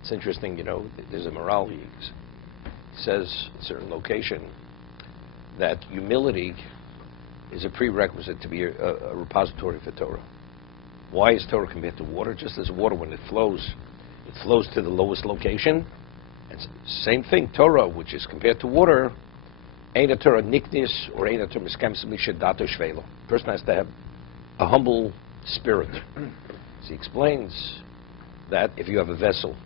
It's interesting, there's a morale. He says a certain location that humility is a prerequisite to be a repository for Torah. Why is Torah compared to water? Just as water, when it flows to the lowest location. And same thing, Torah, which is compared to water, ain't a Torah niknis or ain't a Torah miskam dato shvelo. Person has to have a humble spirit. So he explains that if you have a vessel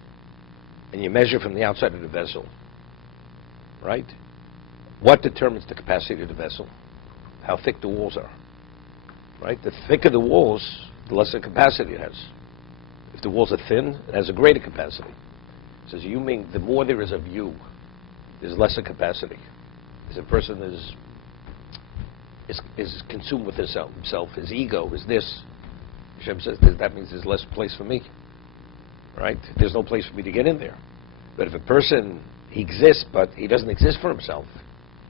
and you measure from the outside of the vessel, right? What determines the capacity of the vessel? How thick the walls are, right? The thicker the walls, the lesser capacity it has. If the walls are thin, it has a greater capacity. It says, you mean the more there is of you, there's lesser capacity. As a person is consumed with himself, his ego, his this. Hashem says that means there's less place for me, right? There's no place for me to get in there. But if a person, he exists, but he doesn't exist for himself,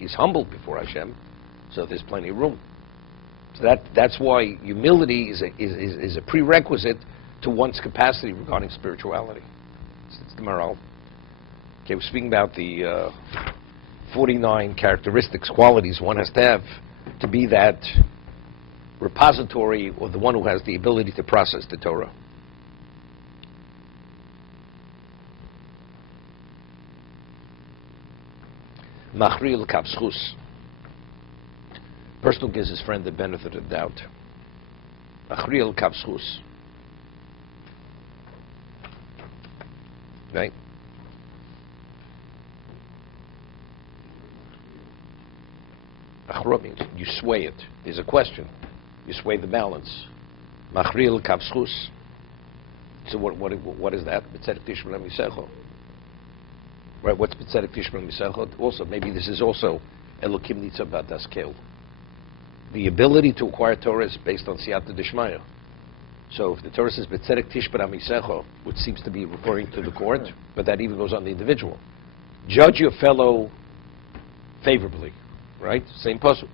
he's humbled before Hashem, so there's plenty of room. So that's why humility is a prerequisite to one's capacity regarding spirituality. It's the morale. Okay, we're speaking about the 49 characteristics, qualities one has to have to be that repository, or the one who has the ability to process the Torah. Machril kapschus. Person who gives his friend the benefit of doubt. Machril kapschus. Right? Achra means you sway it. There's a question. You sway the balance. Machril kapschus. So what is that? Right? What's B'tzedek Tishma Misechot? Also, maybe this is also Elokim Nitza B'das Kel. The ability to acquire Torah is based on Siyata Dishmaya. So if the Torah says B'tzedek Tishma Misecho, which seems to be referring to the court, but that even goes on the individual. Judge your fellow favorably, right? Same pasuk.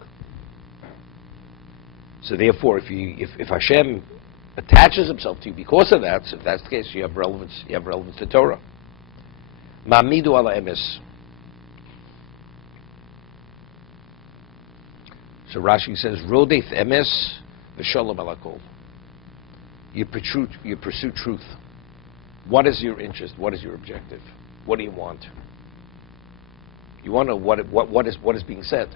So therefore, if Hashem attaches himself to you because of that, so if that's the case, you have relevance to Torah. Ma'amidu ala emes. So Rashi says, Rodef emes v'shalom ala kol. You pursue truth. What is your interest? What is your objective? What do you want? You want to know what is being said.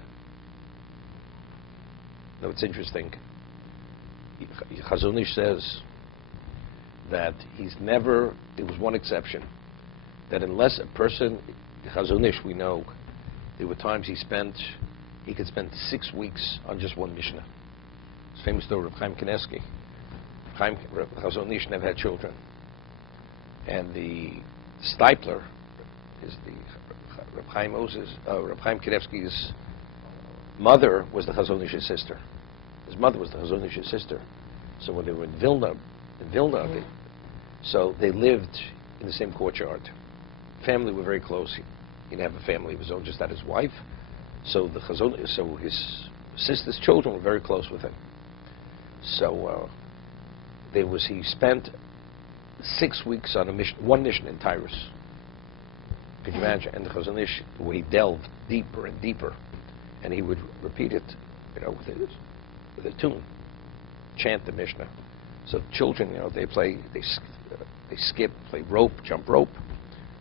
No, it's interesting. Chazon Ish says that there was one exception, that unless a person, Chazon Ish, we know, there were times he could spend 6 weeks on just one Mishnah. It's a famous story of Chaim Kanievsky. Chazon Ish never had children. And the Stipler is Reb Chaim Kanievsky's mother was the Chazon Ish's sister. His mother was the Chazon Ish's sister. So when they were in Vilna, so they lived in the same courtyard. Family were very close. He didn't have a family of his own, just had his wife. So his sister's children were very close with him. So he spent 6 weeks on one mission in Tyrus. Could you imagine? And the Chazon Ish, where he delved deeper and deeper, and he would repeat it, with a tune, chant the Mishnah. So children, they play, they skip, play rope, jump rope.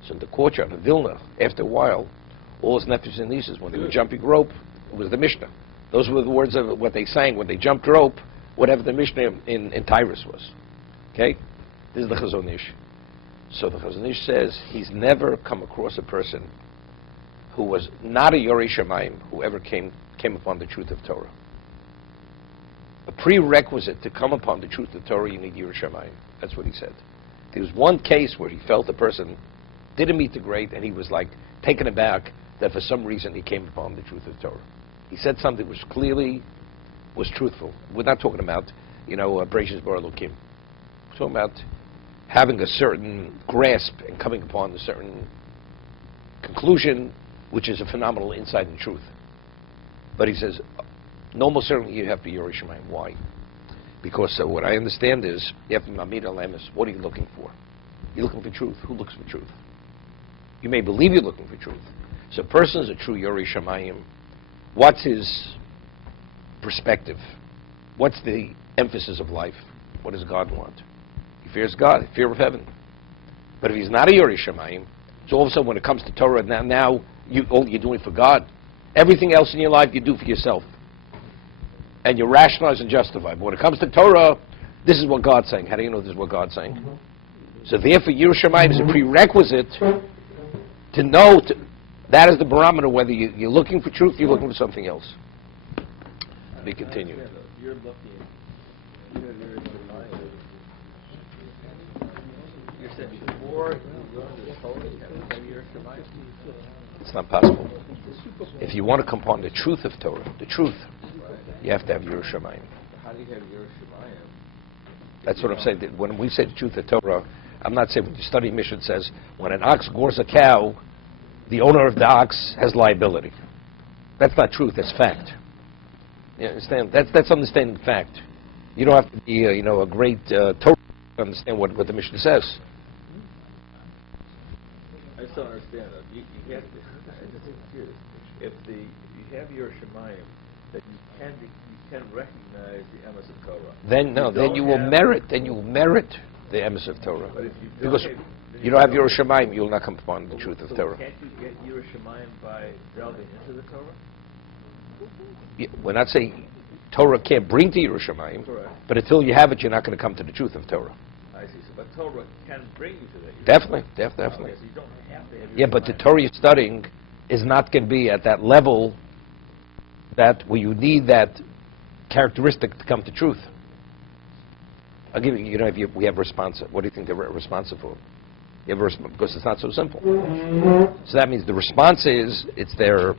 So in the courtyard of Vilna, after a while, all his nephews and nieces, when they were jumping rope, it was the Mishnah. Those were the words of what they sang when they jumped rope, whatever the Mishnah in Tyrus was. Okay? This is the Chazon Ish. So the Chazon Ish says he's never come across a person who was not a Yorei Shamayim who ever came upon the truth of Torah. A prerequisite to come upon the truth of Torah, you need Yorei Shamayim. That's what he said. There was one case where he felt the person didn't meet the great, and he was like taken aback that for some reason he came upon the truth of Torah. He said something which clearly was truthful. We're not talking about, Breishis Bar Elokim. We're talking about having a certain grasp and coming upon a certain conclusion, which is a phenomenal insight and truth. But he says, no, most certainly you have to be Yorei Shamayim. Why? Because what I understand is, you have to Mamid al Emes. What are you looking for? You're looking for truth. Who looks for truth? You may believe you're looking for truth. So a person is a true Yorei Shamayim. What's his perspective? What's the emphasis of life? What does God want? He fears God, fear of heaven. But if he's not a Yorei Shamayim, so all of a sudden when it comes to Torah, now you're doing it for God. Everything else in your life you do for yourself. And you rationalize and justify. But when it comes to Torah, this is what God's saying. How do you know this is what God's saying? So therefore, Yorei Shamayim is a prerequisite to know, that is the barometer whether you're looking for truth, you're looking for something else. To be continued. You're looking, you said before you go to the Torah, you have to have Yorei Shamayim. It's not possible. If you want to come upon the truth of Torah, the truth, you have to have Yorei Shamayim. How do you have Yorei Shamayim? That's what I'm saying. That when we say the truth of Torah, I'm not saying when you study Mishnah, it says when an ox gores a cow, the owner of the ox has liability. That's not truth. That's fact. You understand? That's understanding fact. You don't have to be a great Torah to understand what the Mishnah says. I still understand that. You have to. I'm just confused. If you have Yorei Shamayim, that you can recognize the emes of Torah. Then you will merit. Then you will merit the emes of Torah. But if you don't because you don't have Yorei Shamayim, you will not come upon the truth of Torah. Can't you get Yorei Shamayim by delving into the Torah? We're not saying Torah can't bring to Yorei Shamayim, but until you have it, you're not going to come to the truth of Torah. I see. So, but Torah can bring you to that. Definitely. Okay, so you don't have to have But the Torah you're studying is not going to be at that level where you need that characteristic to come to truth. I'll give you, we have responsive. What do you think they're responsive for? You have because it's not so simple. So that means the response is, it's their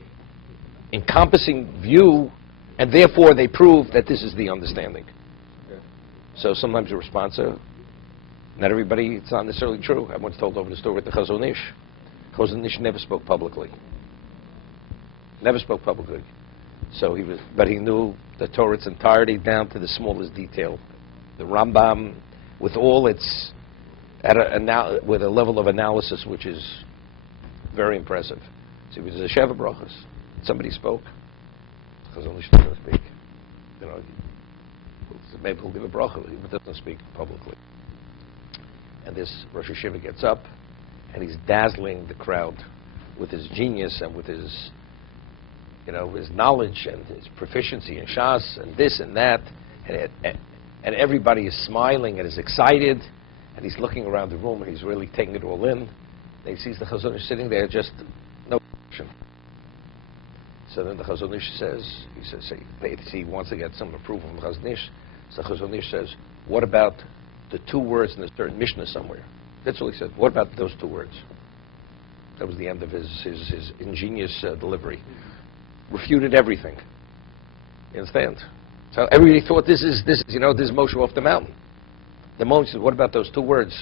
encompassing view, and therefore they prove that this is the understanding. Okay. So sometimes the responsive, not everybody, it's not necessarily true. I once told over the story with the Chazon Ish. Chazon Ish never spoke publicly. Never spoke publicly. So but he knew the Torah its entirety down to the smallest detail. The Rambam, with all its, with a level of analysis which is very impressive. So he was a Sheva Brachas. Somebody spoke. Chazon Ish doesn't speak. Maybe he'll give a bracha, but doesn't speak publicly. And this Rosh Hashiva gets up, and he's dazzling the crowd with his genius and with his, his knowledge and his proficiency in Shas and this and that, and everybody is smiling and is excited, and he's looking around the room and he's really taking it all in. And he sees the Chazon Ish sitting there, just no action. So then the Chazon Ish he wants to get some approval from the Chazon Ish. So the Chazon Ish says, what about the two words in a certain Mishnah somewhere? That's what he said. What about those two words? That was the end of his ingenious delivery. Refuted everything. You understand? So everybody thought this is Moshe off the mountain. The moment he said, what about those two words?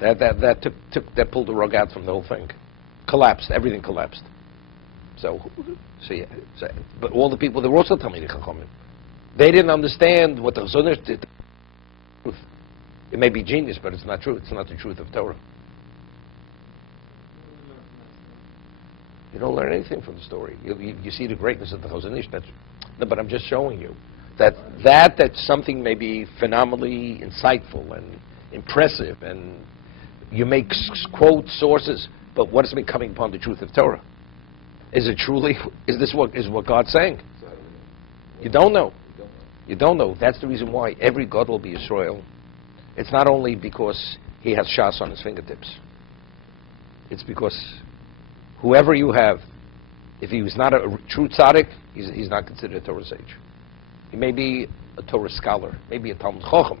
That pulled the rug out from the whole thing. Collapsed. Everything collapsed. But all the people that were also Talmidei Chachamim, they didn't understand what the Chazon Ish did. It may be genius, but it's not true. It's not the truth of Torah. You don't learn anything from the story. You see the greatness of the Chazon Ish. No, but I'm just showing you that something may be phenomenally insightful and impressive, and you make quote sources. But what is coming upon the truth of Torah? Is it truly? Is this what God's saying? You don't know. You don't know. That's the reason why every God will be Yisrael. It's not only because he has Shas on his fingertips. It's because whoever you have, if he was not a true tzaddik, he's not considered a Torah sage. He may be a Torah scholar, maybe a Talmud Chacham,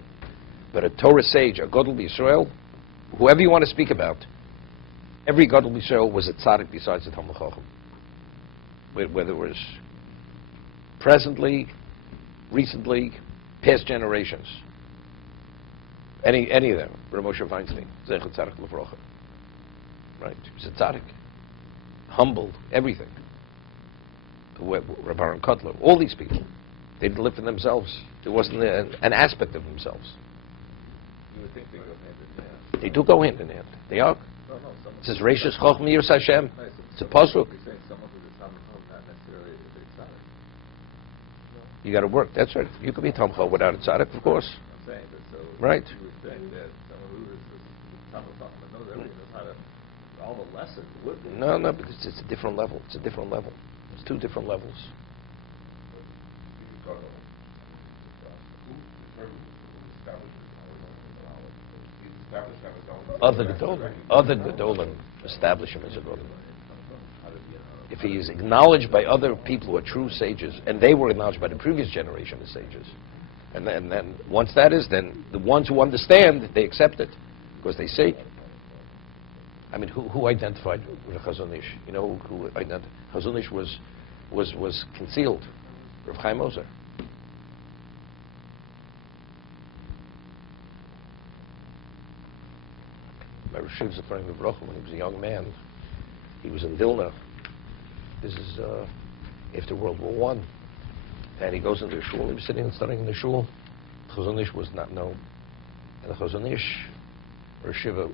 but a Torah sage, a Gadol B'Yisrael, whoever you want to speak about, every Gadol B'Yisrael was a tzaddik besides the Talmud Chacham. Whether it was presently, recently, past generations. Any of them. Rav Moshe Feinstein, Zecher Tzaddik L'Vrocha. Right? He was a tzaddik. Humbled, everything. Rav Aaron Kotler, all these people. They didn't live for themselves. It wasn't an aspect of themselves. You would think they go hand in hand. They do go hand in hand. They are. No, no. It says, Reishis Chochmah Yiras Hashem. No, It's a pasuk. He's saying someone who's a Talmud Chacham, not necessarily is a tzaddik. You got to work. That's right. You could be a Talmud Chacham without a tzaddik, of course. I'm saying that so. Right. You would think that someone who is a Talmud Chacham and knows everything, knows how to all the lessons would be. No, but it's a different level. It's a different level. It's two different levels. Other Gedolim establish him as a Gedolim. If he is acknowledged by other people who are true sages, and they were acknowledged by the previous generation as sages, and then once that is, then the ones who understand, they accept it, because they see. I mean, who identified with the Chazon Ish? You know who identified? Chazon Ish was concealed. Rav Chaim Ozer. My Rosh Zepharim V'Brocha, when he was a young man, he was in Vilna. This is after World War I. And he goes into the shul. He was sitting and studying in the shul. Chazon Ish was not known. And the Chazon Ish, or Shiva,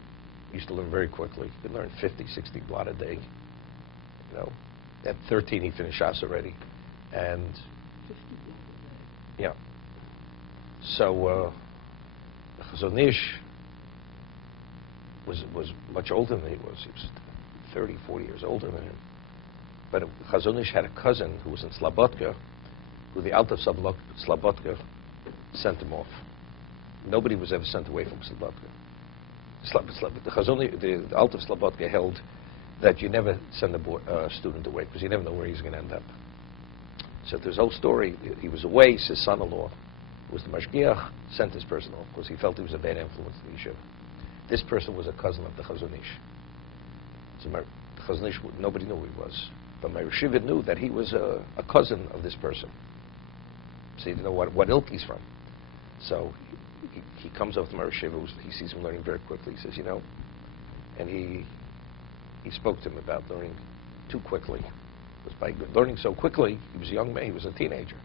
used to learn very quickly. He could learn 50, 60 blot a day. You know, at 13 he finished Shas already. And, yeah. So, Chazon Ish was much older than he was. He was 30, 40 years older than him. But Chazon Ish had a cousin who was in Slobodka, who the Alt of Slobodka sent him off. Nobody was ever sent away from Slobodka. The Alt of Slobodka held that you never send a student away because you never know where he's going to end up. So there's a whole story. He was away. His son-in-law, who was the Mashgiach, sent this person off because he felt he was a bad influence in the yeshiva. This person was a cousin of the Chazon Ish. So the Chazon Ish, nobody knew who he was. But my Yeshiva knew that he was a cousin of this person. So he didn't know what ilk he's from. So he comes up to my Yeshiva, he sees him learning very quickly. He says, you know, and he spoke to him about learning too quickly. Because by learning so quickly, he was a young man, he was a teenager.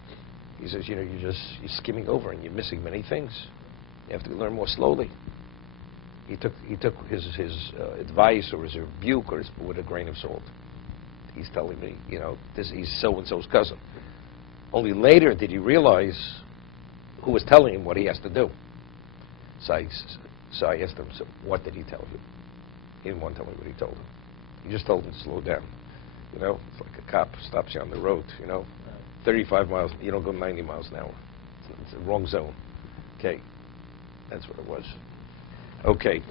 He says, you know, you're skimming over and you're missing many things. You have to learn more slowly. He took his advice or his rebuke with a grain of salt. He's telling me, you know, he's so-and-so's cousin. Only later did he realize who was telling him what he has to do. So I asked him, so what did he tell you? He didn't want to tell me what he told him. He just told him to slow down. You know, it's like a cop stops you on the road, you know. 35 miles, you don't go 90 miles an hour. It's the wrong zone. Okay, that's what it was. Okay.